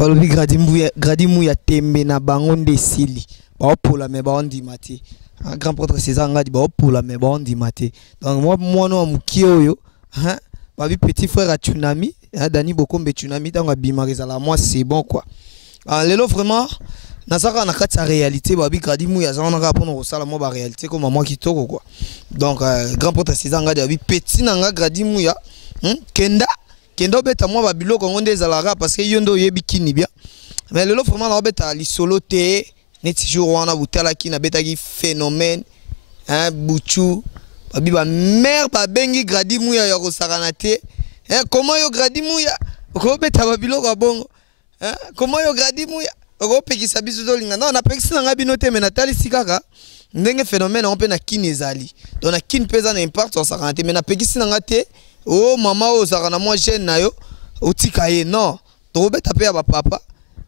balobi gradimu ya tembe na bango ndesili baopola me baondima te grand prêtre César ngadi baopola me baondima te donc moi mwana wa mukie oyo babi petit frère à Tsunami Dani Bokombe Tsunami dans abima la moi c'est bon quoi lelo vraiment nasaka na kati ya réalité babi gradimu ya zana ka pona kosala mo ba réalité comme moi kitoko quoi donc grand prêtre César ngadi babi petit nanga gradimu ya kenda beta moi ba biloko ngonde ezalaka parce que yondo yebi kini bien mais lelo vraiment la beta li solo te neti jour wana butala ki na beta ki phénomène buchu babi ba mère ba bengi gradimu ya kosakana te comment yo gradimu ya ko beta ba biloko bongo comment yo gradimu ya ko pekisa biso to linga non na pekisa nga bino te mais natali sikaka ndenge phénomène on pe na kini ezali donc na kini pesa na impact on sakana te mais na pekisa nga te oh maman ozaka na moi jeune na yo otika ye non to beta pe ya ba papa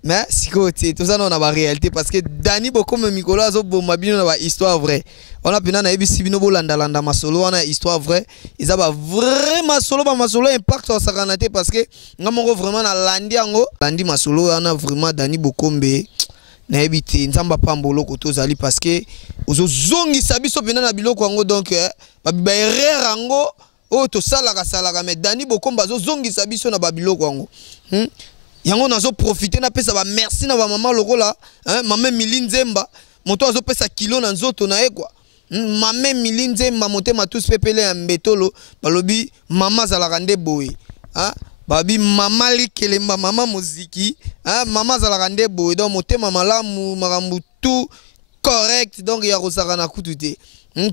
mais sikote tout ça non na ba réalité parce que Dani Bokombe Mikolo azo bomba bino na ba histoire vraie on a pena na ebisi bino bolanda landa masolo wana histoire vraie ils ba vraiment solo ba masolo impact on sakana te parce que ngamoko vraiment na landi yango landi masolo wana vraiment Dani Bokombe na ebiti nzamba pambolo ko tozali parce que ozo zongi sabiso pena na biloko yango donc ba erreur yango oh to salaka mais Dani Bokombe zo zongi sabiso na babiloko yango yango nazo profiter na pesa ba merci na ba maman lokola maman Milinzemba moto azo pesa kilo na nzoto na ye quoi maman Milinzemba motema tous pepele ya mbetolo balobi mama zalaka nde boye babi mama likelemba mama muziki mama zalaka nde boye donc motema malamu makambu tout correct donc ya kosaka na kutu te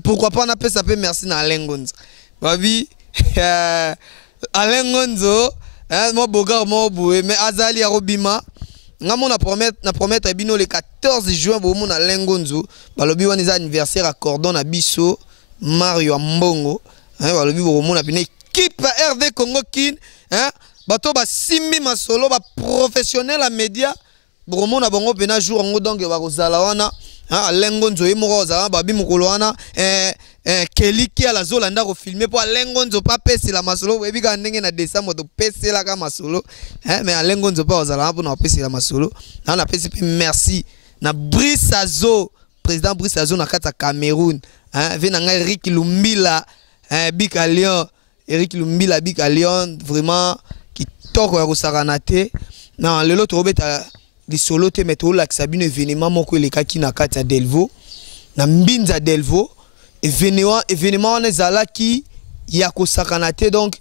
pourquoi pas na pesa pe merci na Alengonza babi Alengonzo moi bogar moi boué mais azali arobima ngamo na promettre bino le 14 juin bomo na Lengonzo balobi wani za anniversaire à cordon na biso Mario Mbongo balobi bomo na bino équipe RD Congo Kin bato ba simbi masolo ba professionnel à média bomo na bango pena jour ngo donc ba kozala wana Lengonzo yemoko za babi mukolo wana keliki ala zolanda ko filmer pour Lengonzo pa pesi la masolo webi ka ndenge na décembre to pesi la ka masolo mais Lengonzo pa ozala pour na pesi la masolo na pesi merci na Brice Azo président Brice Azo na kata Cameroun vena nga Eric Lumbila Big Lion Eric Lumbila Big Lion vraiment qui toko ya kosakana te na lelo to beta di solo te meto la sabine événement moko le kaki na kati ya Delvaux na mbinza Delvaux événement on ezala ki ya kosakana te donc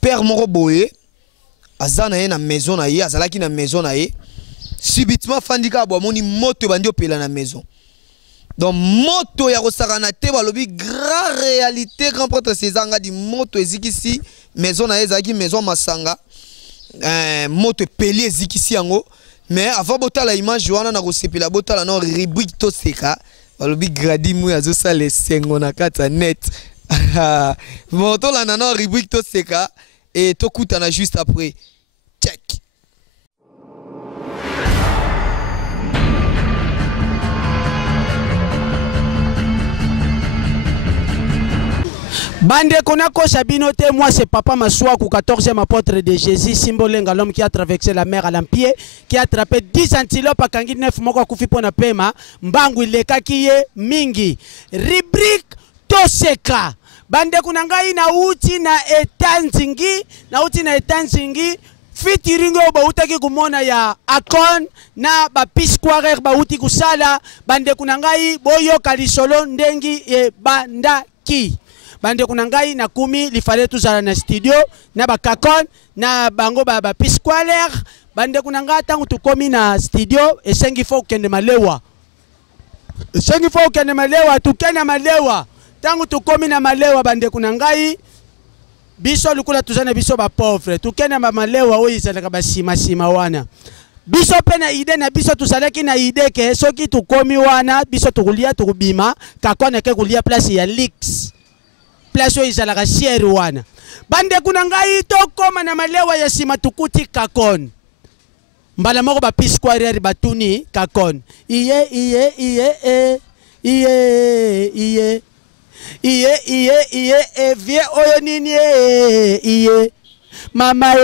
père moko boye azana ye na maison na ye azala ki na maison na ye subitement fandika bo moni moto bandi opela na maison donc moto ya kosakana te balobi grand réalité grand prêtre César ngadi moto ezikisi maison na ye ezaki maison Masanga moto peli ezikisi yango mais avant botala image wana na kosepela botala na rubrique to seka balobi gradimu azo sala sengo na kata net moto la na rubrique to seka et to kutana juste après check Bande Konako Sabinote, moi c'est Papa Masouakou, 14e apôtre de Jésus, Simbolenga, l'homme qui a traversé la mer à l'empied, qui a attrapé 10 antilopes à Kangi 9 Moko Koufipona Pema, Mbangu Leka Kiye Mingi. Rubrique Toseka. Bande Kunangai na uti na etanzingi, fitiringo bautaki kumona ya Akon na ba pisquarer bauti kusala, bande Kunangai boyo kalisolo ndengi e bandaki. Bande kunangai na kumi li fallait tout ça na studio na ba kakon na bango ba pisqualer bande kunanga tangu tukomi na studio esengi fo kende malewa tukena malewa tangu tukomi na malewa bande kunangai biso lukula tuzana biso ba pauvre tukena malewa oyi zalaka ba sima wana biso pena ide na biso tusalaki na ide ke soki tukomi wana biso tukulia tukubima kakone ke kulia place ya Lix place oyo izalaka siere wana bande kuna ngai tokoma na malewa ya sima tukuti kakon mbala moko ba pisquarer batuni kakon iye vie oyo nini iye mama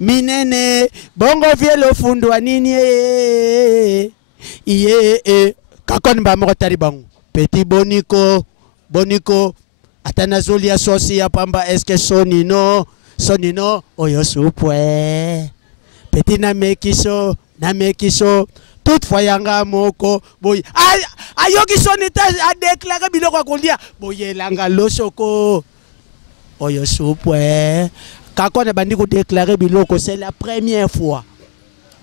minene bongo vielo fundo wa nini kakoni ba moko tari bango petit boniko atana zoli ya sosi ya pamba eske sonino oyo supwe petit na mekiso toutefois yanga moko boy ayoki sonita a déclaré biloko kolia boyelanga losoko oyo supwe kakone bandi ko déclarer biloko c'est la première fois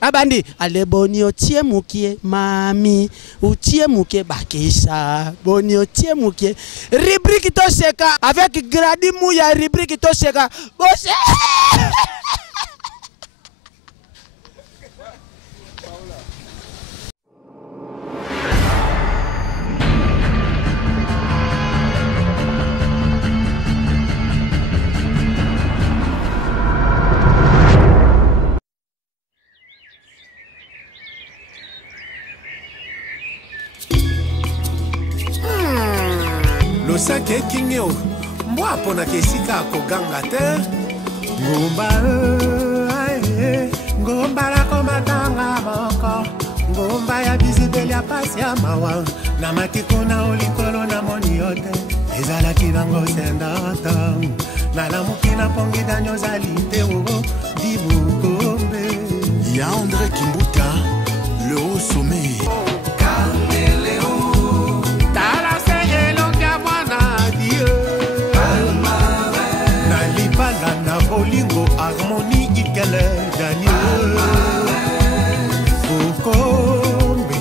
abandi ale boni otie mukie mami otie mukie bakisa boni otie mukie rubrique to seka avec Grady Mouya rubrique to seka bose Losake kingeo mbwa pona kesika koganga te ngomba la komatanga moko ngomba ya bizibeli ya pasi ya mawa na matikona olikolo na moni yote ezalaki nango sendata na lamuki na pongi danyo zalite oro dibukombe ya André Kimbuta le haut sommet Bolingo harmonie ikele Daniel Bokombe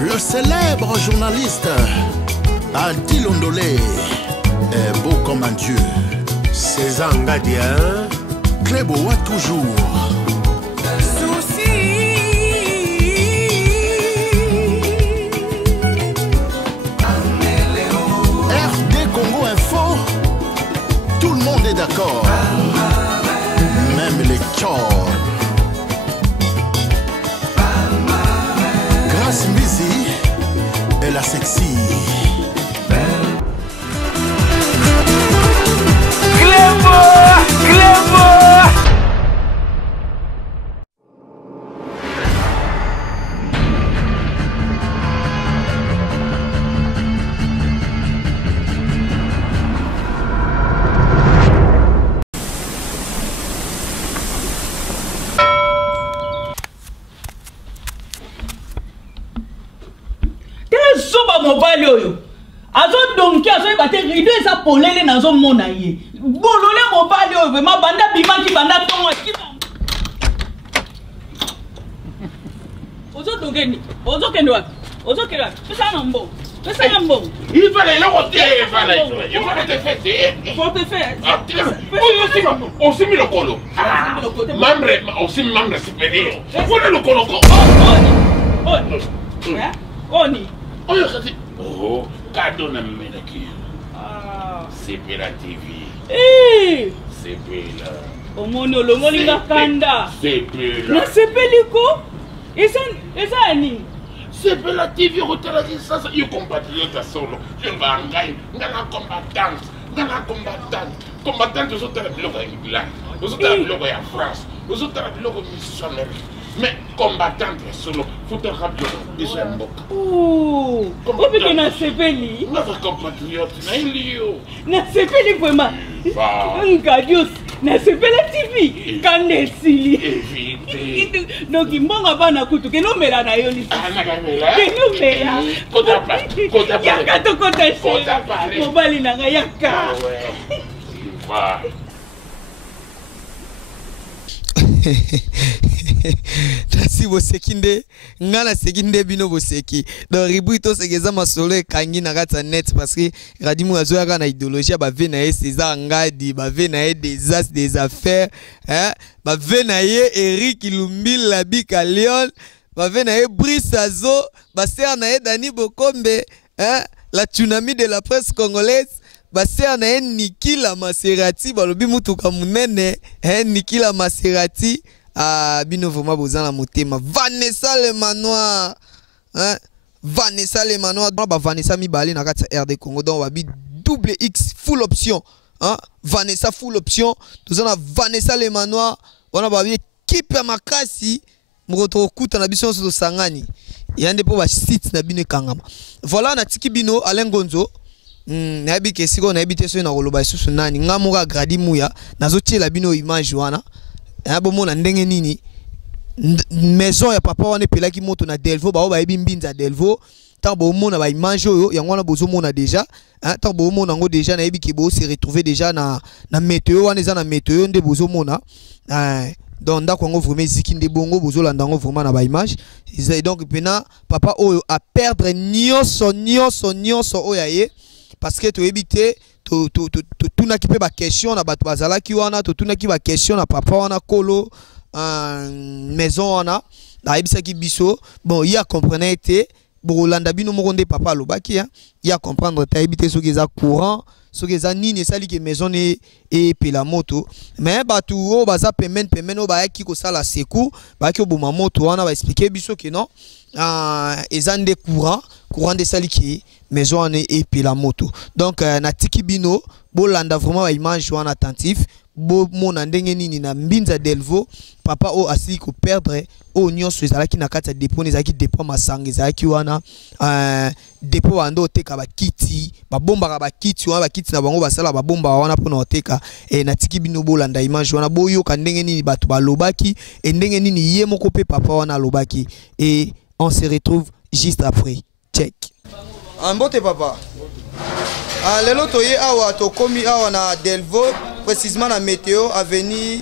le célèbre journaliste Adi Londolé est beau comme un dieu. César Ngadia Clébo a toujours d'accord, même les tchors. Grâce Mizi et la sexy. mobile oyo azo donki azo ebate rido eza polele nazo mona ye bolole mobile oyo vraiment banda bimaki banda tongo kiba ozo dongeni ozo kende wapi pesa na mbo il fallait le retirer il fallait te faire faut te faire aussi mis le colo membre aussi membre supérieur voilà le colo oni oyo kati cadeau na melaki Sepela TV Sepela omoni olongoli nga kanda Sepela na sepeliko eza ani Sepela TV otalaki sasa yo compatriote solo yo ngai ngana combattante ozotala biloko ya England ozotala biloko ya France ozotala biloko missionnaire mais combattante solo fotaka biloko déjà mboka opeke na sepeli notre compatriote na ilio na sepeli vraiment ngadios na sepela TV kanda esili donc mbongo bana kutu kenomela na yo lisi kenomela yaka tokota mobali na nga yaka Nasi boseki nde ngana sekinde bino boseki donc ribuito sekeza masolo ekangi na kata net parce que Radimu azoyaka na idéologie ba ve na ye César Ngadi ba ve na ye des affaires ba ve na ye Eric Lumbil Labika Leon ba ve na ye Brice Azo ba ser na ye Dani Bokombe la tsunami de la presse congolaise baser na ye Nikila Maserati balobi mutuka munene Nikila Maserati bino vraiment bozana motema Vanessa le manoir Vanessa Lemanoa ba Vanessa mibale na kati RD Congo donc babi double X full option hein Vanessa full option tozana Vanessa Lemanoa wana babi équipe ya makasi mroto kuta na biso so sangani yande po ba site na bino kangama voilà na tiki bino alengonzo na bi ke siko na bi te so na koloba susu nani ngamuka gradi muya nazotiela bino image wana ya bomona ndenge nini maison ya papa wana pelaki moto na Delvaux ba ba yebi mbinza Delvaux tant bomona ba image oyo yango wana bozomona déjà tant bomona ngo déjà na yebi ki bo se retrouver déjà na météo wana eza na météo nde bozomona donc ndako ngo vraiment ziki nde bongo bozolanda ngo vraiment na ba image donc pena papa oyo a perdre nyonso oya ye parce que to ebité to tunaki pe ba question na bato bazalaki wana to tunaki ba question na papa wana kolo maison wana na ebisaki biso bon il a comprendre été bolanda bino moko nde papa alobaki il a comprendre ta ebité soki eza courant soki eza nini esali ke maison ne epela moto mais bato oyo baza pemene oyo bayaki kosala secours bayaki oboma moto wana baexplike biso ke non eza nde courant nde esali ke maison wana epela moto donc na tiki bino bolanda vraiment ba image wana attentif bomona ndenge nini na mbinza Delvaux papa o asili ko perdre o nyonso ezalaki na kati ya dépôt ezalaki dépôt masanga ezalaki wana dépôt ando oteka bakiti babombaka bakiti wana bakiti na bango basala babomba wana pona oteka na tiki bino bolanda image wana boyoka ndenge nini bato balobaki ndenge nini ye moko pe papa wana alobaki et on se retrouve juste après check ambote papa lelo toye awa tokomi awa na Delvaux précisément na météo avenue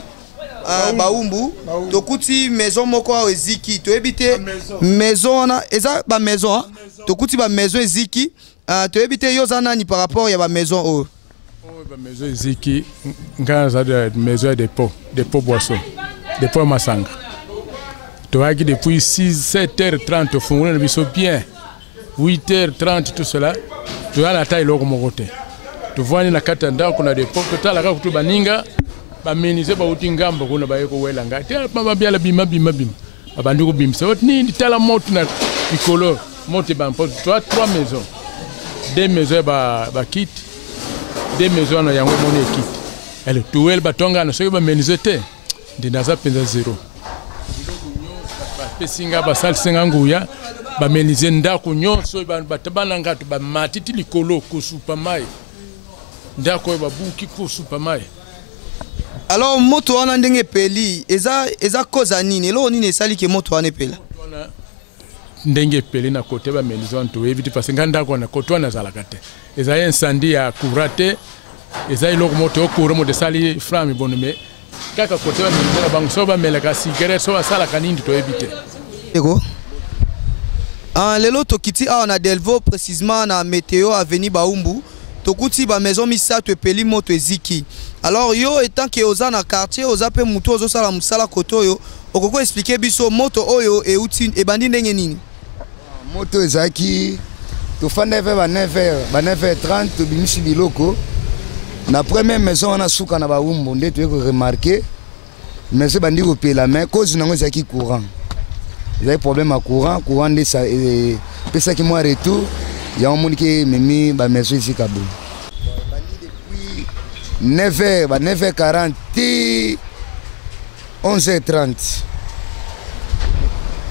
Baumbu tokuti maison moko awa eziki toyebite maison wana eza ba maison tokuti ba maison eziki toyebite yo za nani par rapport ya ba maison o ba maison eziki ngaza de maison de dépôt boisson dépôt masanga toaki depuis 7h30 fungula biso bien 8h30 tout cela tu as la taille logo mokote tu vois na kata ndako na dépôt totala ka kutu baninga ba menize ba utingambo kuna ba yeko wela ngati ba biala bima abandu ko bimsa ni tala moto na ikolo moto ba mpo trois maisons deux maisons ba kit deux maisons na yango moni kit elle tuel batonga na so ba menize te ndinaza penza zero ba pesinga ba salsinga nguya ba menize ndako nyonso batabana ngatu ba matiti likolo kusupa mai ndako ba buki kusupa mai. Alors moto wana ndenge peli eza koza nini elo nini esali ke moto wana pela ndenge peli na kote ba menize to evite parce que ndako na koto na zalakate eza incendie ya courate eza iloko moto okuro mo de sali frame bonme kaka kote ba menize bango so ba melaka sigere so asala kanindi to evite ego lelo tokiti awa na Delvaux précisément na météo avenue Baumbu tokuti ba maison misato epeli moto eziki. Alors yo étant que oza na quartier oza pe mutu ozo sala musala koto yo okoko expliquer biso moto oyo e uti e bandi ndenge nini moto ezaki to fanda ve ba 9h30 to bimisi biloko na première maison na suka na Baumbu nde to remarquer mais bandi ko pela mais cause nango ezaki courant. Il y a un problème à courant de ça et ça qui moi retour il y a un monde qui mimi ba maison ici Kabou. Depuis 9h40 11h30.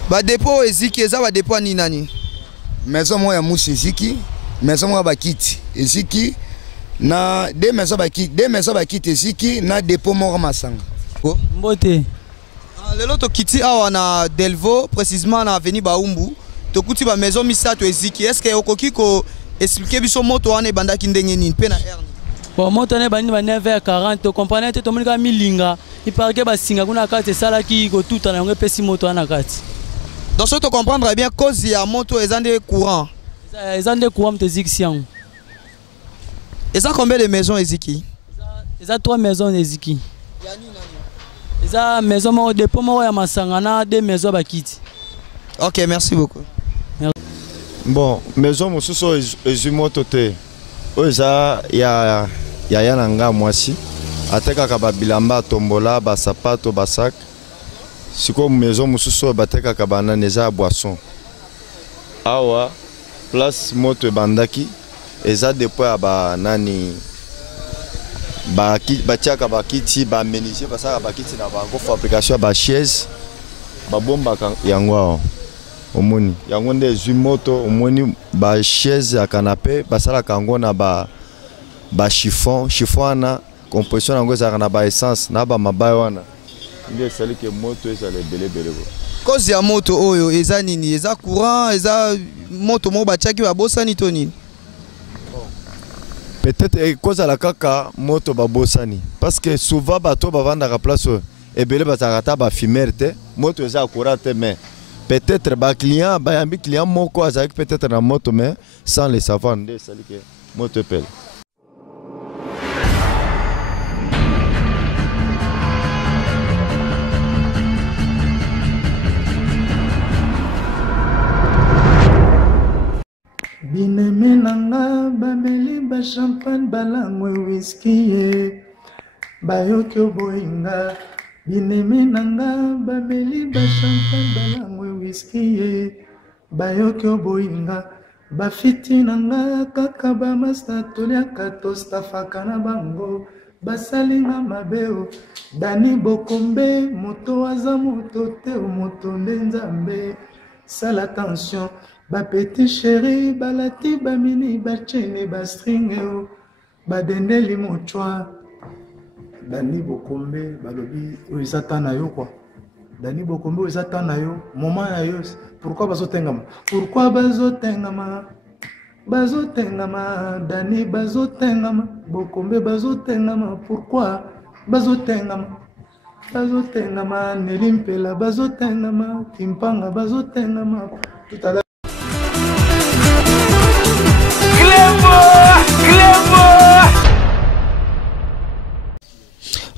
Ba dépôt eziki eza ba dépôt ni nani? Maison moi ya musi eziki, maison moi ba kiti eziki na deux maisons ba kiti eziki na dépôt moi masanga. Mbote lelo tokiti awa na Delvaux précisément na avenue Baumbu tokuti ba maison misato eziki est-ce que okoki ko expliquer biso moto wana ebandaki ndenge nini pe na erni bon moto wana bandi ba 9h40 to comprendre te to monika milinga iparke ba singa kuna kati salaki ko tuta na yango pesi moto wana kati donc ça to comprendre bien cause ya moto ezande courant eziki siango eza combien de maisons eziki eza 3 maisons eziki eza maison moko dépôt moko ya masanga na deux maisons bakiti. OK, merci beaucoup. Merci. Bon, maison mosusu ezimoto te. Oza ya nanga mwasi. Atekaka ba bilamba tombola ba sapato ba sac. Siko maison mosusu batekaka banana eza boisson. awa place moto ebandaki eza depuis aba nani batiaka bakiti bamenisier basaka bakiti na bango fabrication ya bachaise babombaka yango awa omoni yango nde ezwi moto omoni bachaise ya canapé basalaka yango na bachiffon wana composition yango ezalaka na baessence na bamabaya wana nde esali ke moto ezala ebelebele cause ya moto oyo eza nini eza courant eza moto moko batiaki babosani to nini peut-être ekozala kaka moto babosani parce que souvent bato bavandaka place oyo ebele bazalaka ta bafimere te moto eza courant te mais peut-être baclient bayambi client moko azalaki peut-être na moto mais sans le savoir nde esali ke moto epele Bineme nanga bameli ba champagne balangwe whisky ye bayoki oboyinga bineme nanga bameli ba champagne balangwe whisky ye bayoki oboyinga bafiti nanga kaka bamasta toliaka tostafaka na bango basalinga mabeo Dani Bokombe moto aza moto te moto nde nzambe sala attention ba petit chéri balati ba mini ba chene ba string ba dendeli mochwa Dani Bokombe balobi oizata na yo quoi Dani Bokombe oizata na yo moment ya yo pourquoi bazotengama bazotengama Dani bazotengama Bokombe bazotengama pourquoi bazotengama Nelimpela bazotengama Kimpanga bazotengama tout à l'heure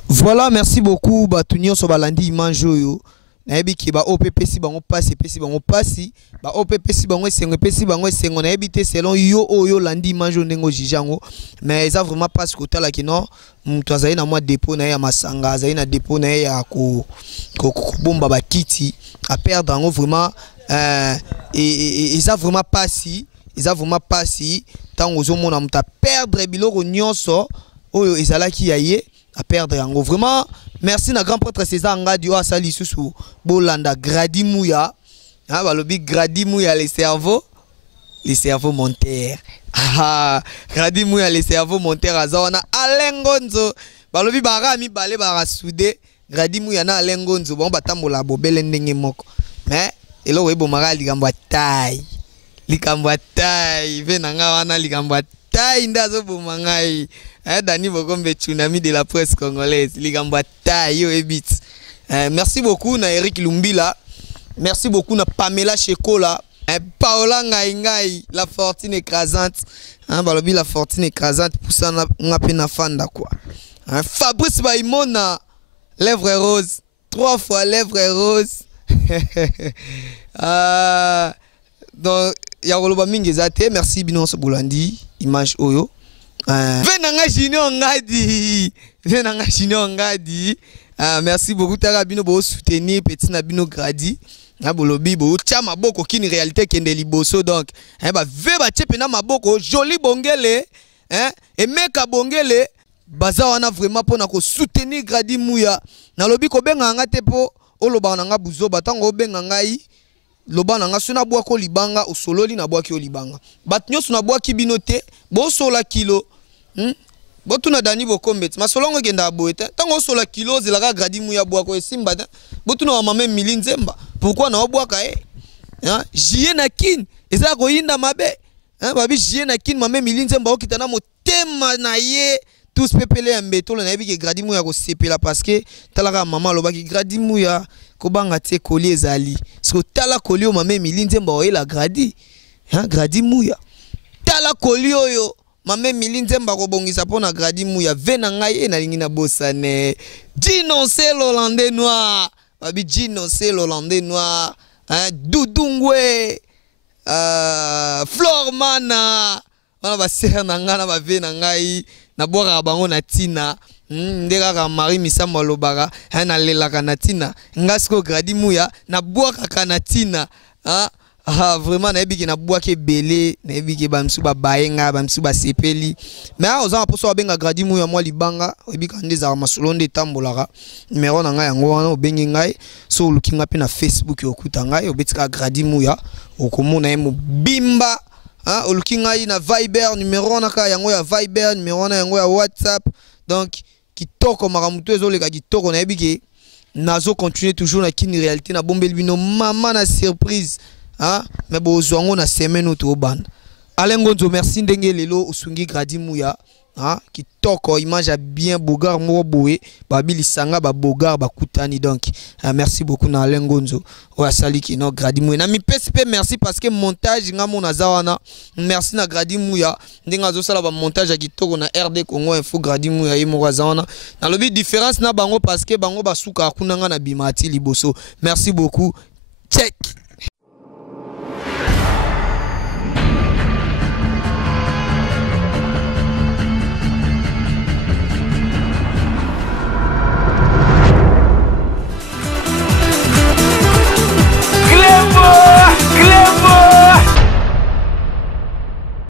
Voilà, merci beaucoup. Batunio so balandi manjo yo. Na yebi ki ba OPP si bango passi ba OPP si bango esengo na yebi te selon yo oyo landi manjo ndengo jijango. Mais ça vraiment pas ce côté là qui non mtu azali na mwa dépôt na ya masanga azali na dépôt na ya ko bomba ba kiti à perdre en vraiment et ça vraiment pas si tant aux hommes on a perdre biloko nyonso oyo ezalaki yaye à perdre yango vraiment merci na grand prêtre César Ngadi o asali susu bolanda Gradi Mouya balobi Gradi Mouya les cerveaux montaires Gradi Mouya les cerveaux montaires azawana alengonzo balobi barami balé bara soudé Gradi Mouya na alengonzo bon batambola bobele ndenge moko mais elo webo mara likambo taille venanga wana likambo taille ndazo bomangai Dani Bokombe tsunami de la presse congolaise likambo taille yo ebit merci beaucoup na Eric Lumbila merci beaucoup na Pamela Chekola Paola Ngai la fortune écrasante balobi la fortune écrasante pour ça nga pe na fanda quoi Fabrice Baimona lèvres roses 3 fois lèvres roses donc ya koloba mingi ezate merci binonso bolandi image oyo venanga junior ngadi merci beaucoup tala bino bo soutenir petit na bino Gradi na bolobi bo tia maboko kini réalité kende liboso donc ba ve ba tiepe na maboko joli bongele et meka bongele baza wana vraiment pona ko soutenir Gradi Mouya na lobi ko benga nga te po oloba nga buzo batango benga ngai loba nanga suna bwa ko libanga usololi na bwa ki olibanga bat nyoso na bwa ki binote bo sola kilo botuna Dani Bokombe masolongo genda boeta tango sola kilo zelaka Gradi Mouya bwa ko esimba botuna wa mame milinzemba pourquoi na bwa ka jie na kin eza ko yinda mabe babi jie na kin mame milinzemba okitana motema na ye tous pepele mbetolo na yebi ke Gradi Mouya ko sepela parce que talaka mama lobaki Gradi Mouya ko banga te koli ezali so tala koli o mame milinzemba oyela Gradi Gradi Mouya tala koli oyo mame milinzemba ko bongisa pona Gradi Mouya vena ngai na lingi na bosane Dinonce l'Hollandais noir babi Dinonce l'Hollandais noir Dudungwe Flormana wana ba ser na ngana ba vena ngai na boka bango na tina ndeka Marie Misamba lobaka na lelaka na tina ngasko Gradi Mouya na boka kana tina Ah, vraiment, nayebi ki na boake belé, nayebi ki bamsu ba baenga, bamsu ba sepeli. Mais ah, oza poso abenga gradi mu ya mwa libanga, oyebi kande za masolonde tambolaka. Numéro na ngai yango wana obengi ngai, so lukinga pe na Facebook okuta ngai, obetika gradi mu ya, okomona ye bimba. Ah, olukinga na Viber, numéro na ka yango ya Viber, numéro na yango ya WhatsApp. Donc kitoko maramuto ezoleka kitoko nayebi ki nazo continuer toujours na kini réalité na bombeli bino mama na surprise. Ah, mais bon, on a semaine au ban. Alain Gonzo, merci ndenge lelo usungi gradi muya. Ah, qui toko image a bien bogar mo boé, babili sanga ba bogar ba kutani donc. Merci beaucoup na Alain Gonzo. O sali ki no gradi muya. Na mi PSP merci parce que montage nga mona zawana. Merci na gradi muya. Ndenga zo sala ba montage a kitoko na RD Congo info gradi muya imo zawana. Na lobi différence na bango parce que bango ba suka kunanga na bimati liboso. Merci beaucoup. Check.